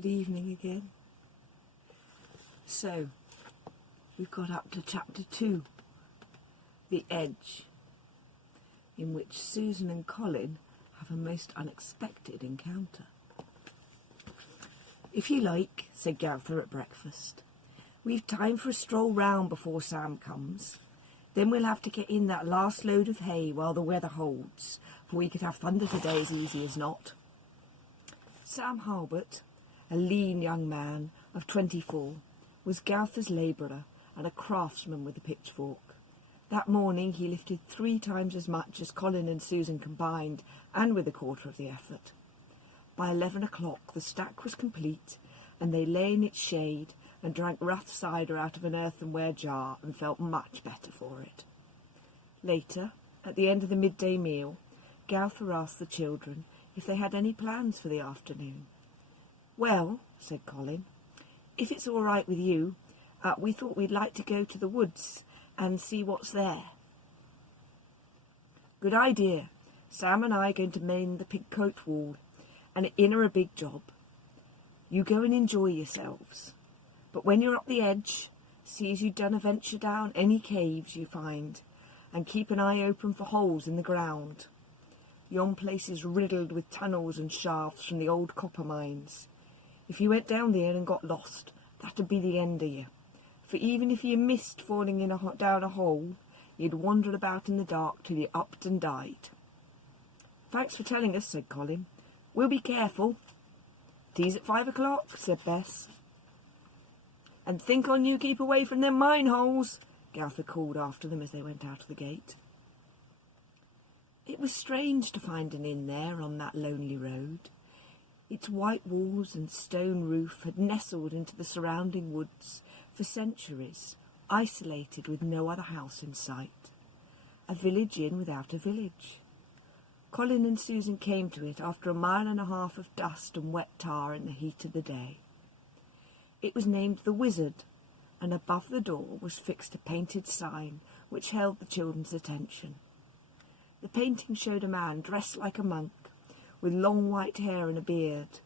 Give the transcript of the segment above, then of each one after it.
Good evening again. So, we've got up to chapter 2, The Edge, in which Susan and Colin have a most unexpected encounter. "If you like," said Gowther at breakfast, "we've time for a stroll round before Sam comes. Then we'll have to get in that last load of hay while the weather holds, for we could have thunder today as easy as not." Sam Harbert, a lean young man of 24, was Gowther's labourer and a craftsman with a pitchfork. That morning he lifted 3 times as much as Colin and Susan combined, and with a quarter of the effort. By 11 o'clock the stack was complete, and they lay in its shade and drank rough cider out of an earthenware jar and felt much better for it. Later, at the end of the midday meal, Gowther asked the children if they had any plans for the afternoon. "Well," said Colin, "if it's all right with you, we thought we'd like to go to the woods and see what's there." "Good idea. Sam and I are going to mend the pig cote wall, and it inner a big job. You go and enjoy yourselves. But when you're up the edge, see as you don't venture down any caves you find, and keep an eye open for holes in the ground. Yon place is riddled with tunnels and shafts from the old copper mines. If you went down there and got lost, that'd be the end of you. For even if you missed falling down a hole, you'd wandered about in the dark till you upped and died." "Thanks for telling us," said Colin. "We'll be careful." "Tea's at 5 o'clock, said Bess. "And think on you keep away from them mine holes," Gowther called after them as they went out of the gate. It was strange to find an inn there on that lonely road. Its white walls and stone roof had nestled into the surrounding woods for centuries, isolated with no other house in sight. A village inn without a village. Colin and Susan came to it after 1.5 miles of dust and wet tar in the heat of the day. It was named the Wizard, and above the door was fixed a painted sign which held the children's attention. The painting showed a man dressed like a monk, with long white hair and a beard.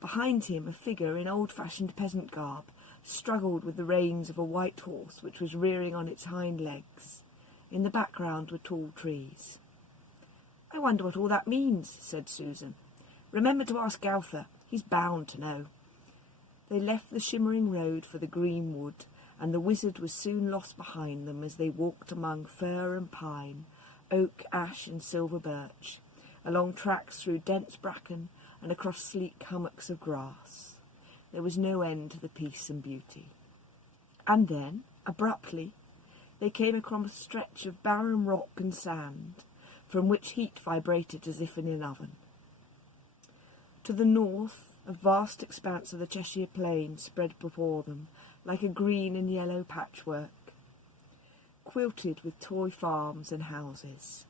Behind him, a figure in old-fashioned peasant garb struggled with the reins of a white horse which was rearing on its hind legs. In the background were tall trees. "I wonder what all that means," said Susan. "Remember to ask Gowther. He's bound to know." They left the shimmering road for the green wood, and the Wizard was soon lost behind them as they walked among fir and pine, oak, ash and silver birch, along tracks through dense bracken and across sleek hummocks of grass. There was no end to the peace and beauty. And then, abruptly, they came across a stretch of barren rock and sand, from which heat vibrated as if in an oven. To the north, a vast expanse of the Cheshire Plain spread before them, like a green and yellow patchwork, quilted with toy farms and houses.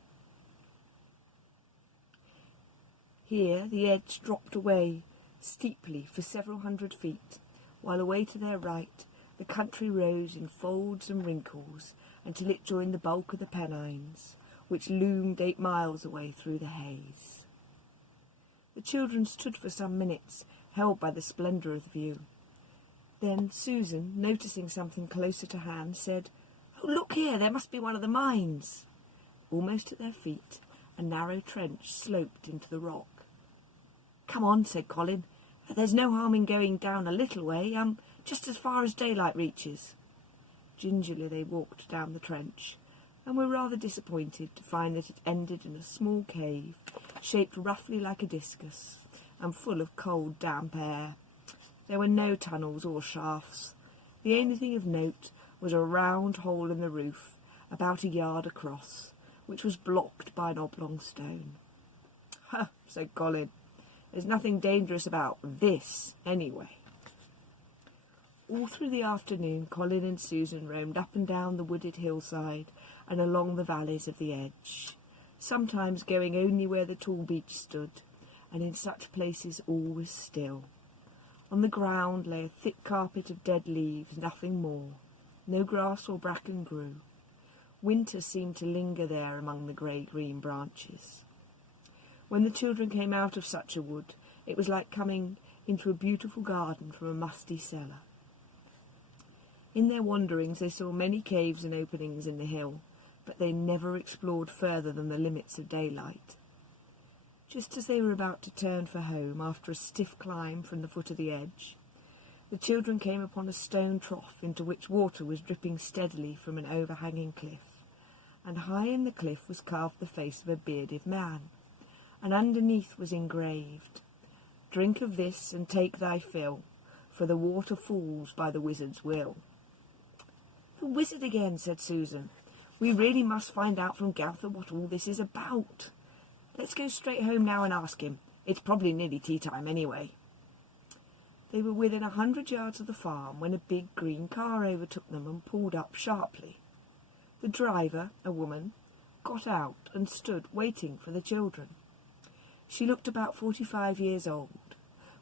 Here the edge dropped away steeply for several hundred feet, while away to their right the country rose in folds and wrinkles until it joined the bulk of the Pennines, which loomed 8 miles away through the haze. The children stood for some minutes, held by the splendour of the view. Then Susan, noticing something closer to hand, said, "Oh, look here, there must be one of the mines." Almost at their feet, a narrow trench sloped into the rock. "Come on," said Colin. "There's no harm in going down a little way, just as far as daylight reaches." Gingerly they walked down the trench, and were rather disappointed to find that it ended in a small cave, shaped roughly like a discus, and full of cold, damp air. There were no tunnels or shafts. The only thing of note was a round hole in the roof, about 1 yard across, which was blocked by an oblong stone. "Ha," said Colin. "There's nothing dangerous about this, anyway." All through the afternoon Colin and Susan roamed up and down the wooded hillside and along the valleys of the edge, sometimes going only where the tall beech stood, and in such places all was still. On the ground lay a thick carpet of dead leaves, nothing more. No grass or bracken grew. Winter seemed to linger there among the grey-green branches. When the children came out of such a wood, it was like coming into a beautiful garden from a musty cellar. In their wanderings they saw many caves and openings in the hill, but they never explored further than the limits of daylight. Just as they were about to turn for home after a stiff climb from the foot of the edge, the children came upon a stone trough into which water was dripping steadily from an overhanging cliff, and high in the cliff was carved the face of a bearded man, and underneath was engraved, "Drink of this and take thy fill, for the water falls by the wizard's will." "The wizard again," said Susan. "We really must find out from Gowther what all this is about. Let's go straight home now and ask him. It's probably nearly tea time anyway." They were within 100 yards of the farm when a big green car overtook them and pulled up sharply. The driver, a woman, got out and stood waiting for the children. She looked about 45 years old,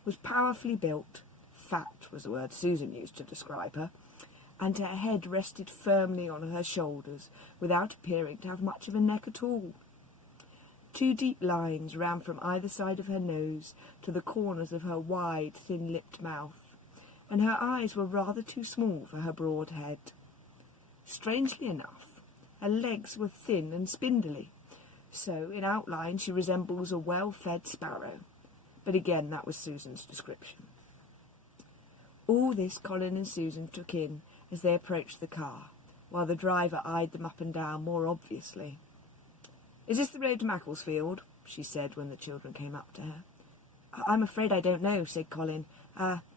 was powerfully built, fat was the word Susan used to describe her, and her head rested firmly on her shoulders without appearing to have much of a neck at all. 2 deep lines ran from either side of her nose to the corners of her wide, thin-lipped mouth, and her eyes were rather too small for her broad head. Strangely enough, her legs were thin and spindly, so in outline she resembles a well-fed sparrow. But again, that was Susan's description. All this Colin and Susan took in as they approached the car, while the driver eyed them up and down more obviously. "Is this the road to Macclesfield?" she said when the children came up to her. "I'm afraid I don't know," said Colin.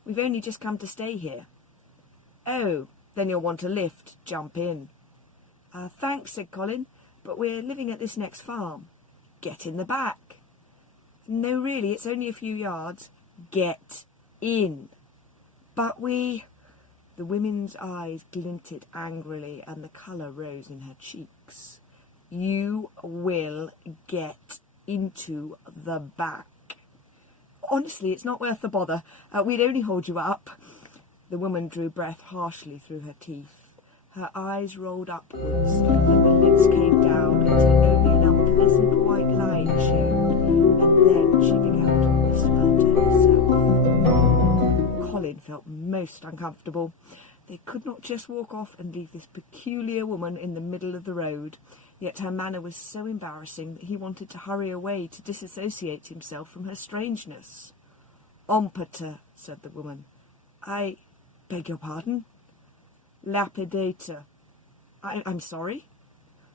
We've only just come to stay here." "Oh, then you'll want a lift. Jump in." Thanks," said Colin, "but we're living at this next farm." "Get in the back." "No, really, it's only a few yards." "Get in." "But we—" The women's eyes glinted angrily and the colour rose in her cheeks. "You will get into the back." "Honestly, it's not worth the bother. We'd only hold you up." The woman drew breath harshly through her teeth. Her eyes rolled upwards and the lids came down until only an unpleasant white line showed, and then she began to whisper to herself. Colin felt most uncomfortable. They could not just walk off and leave this peculiar woman in the middle of the road. Yet her manner was so embarrassing that he wanted to hurry away to disassociate himself from her strangeness. "Ompeter," said the woman. "I beg your pardon?" "Lapidator." I'm sorry?"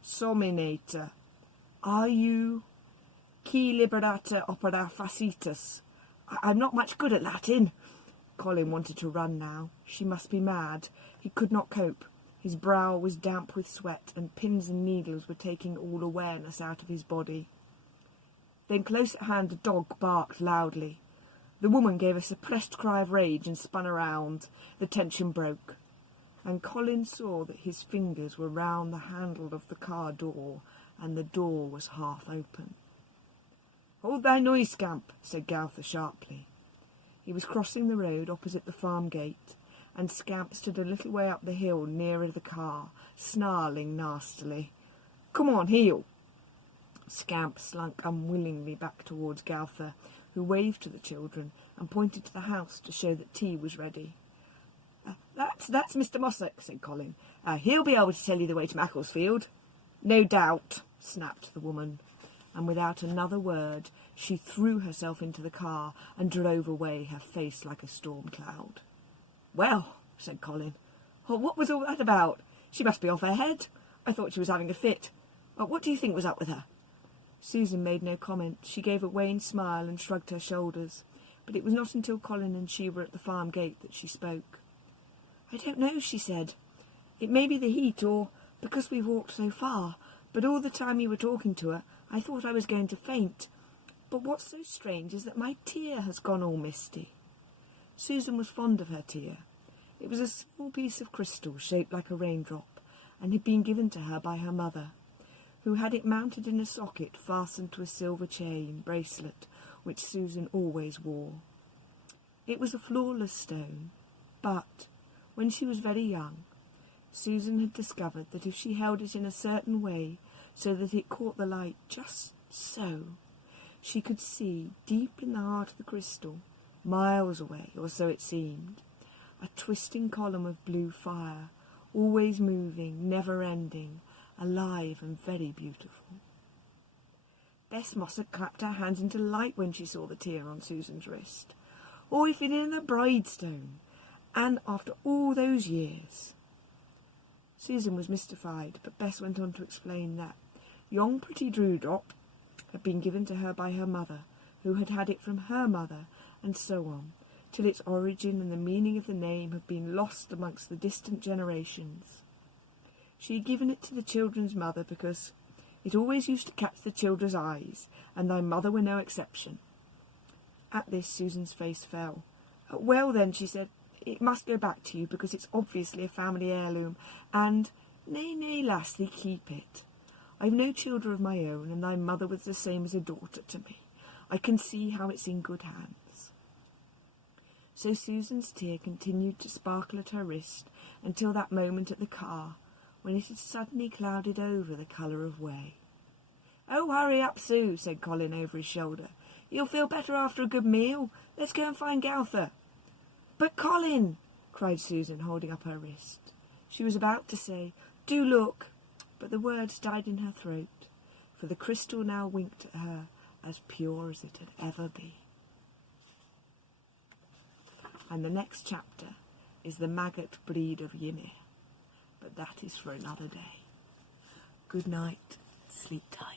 "Sominator." "Are you—" "Qui liberata opera facitus." I'm not much good at Latin." Colin wanted to run now. She must be mad. He could not cope. His brow was damp with sweat, and pins and needles were taking all awareness out of his body. Then close at hand a dog barked loudly. The woman gave a suppressed cry of rage and spun around. The tension broke, and Colin saw that his fingers were round the handle of the car door, and the door was half open. "Hold thy noise, scamp," said Gowther sharply. He was crossing the road opposite the farm gate, and Scamp stood a little way up the hill nearer the car, snarling nastily. "Come on, heel!" Scamp slunk unwillingly back towards Gowther, who waved to the children and pointed to the house to show that tea was ready. That's Mr. Mossack," said Colin. "He'll be able to tell you the way to Macclesfield." "No doubt," snapped the woman, and without another word she threw herself into the car and drove away, her face like a storm cloud. "Well," said Colin, "what was all that about? She must be off her head. I thought she was having a fit. What do you think was up with her?" Susan made no comment. She gave a wan smile and shrugged her shoulders, but it was not until Colin and she were at the farm gate that she spoke. "I don't know," she said. "It may be the heat, or because we've walked so far, but all the time you were talking to her I thought I was going to faint. But what's so strange is that my tear has gone all misty." Susan was fond of her tear. It was a small piece of crystal shaped like a raindrop, and had been given to her by her mother, who had it mounted in a socket fastened to a silver chain bracelet which Susan always wore. It was a flawless stone, but when she was very young, Susan had discovered that if she held it in a certain way so that it caught the light just so, she could see deep in the heart of the crystal miles away, or so it seemed, a twisting column of blue fire, always moving, never ending, alive and very beautiful. Bess Mossop clapped her hands into light when she saw the tear on Susan's wrist. Oh, if it ain't the Bridestone! And after all those years! Susan was mystified, but Bess went on to explain that yon pretty dewdrop had been given to her by her mother, who had had it from her mother, and so on, till its origin and the meaning of the name had been lost amongst the distant generations. She had given it to the children's mother because it always used to catch the children's eyes, and thy mother were no exception. At this Susan's face fell. Well then, she said, it must go back to you because it's obviously a family heirloom, and nay, lass, thee keep it. I've no children of my own, and thy mother was the same as a daughter to me. I can see how it's in good hands. So Susan's tear continued to sparkle at her wrist until that moment at the car, when it had suddenly clouded over the colour of whey. Oh, hurry up, Sue, said Colin over his shoulder. You'll feel better after a good meal. Let's go and find Gowther. But Colin, cried Susan, holding up her wrist. She was about to say, do look, but the words died in her throat, for the crystal now winked at her as pure as it had ever been. And the next chapter is the maggot breed of Ymir, but that is for another day. Good night, sleep tight.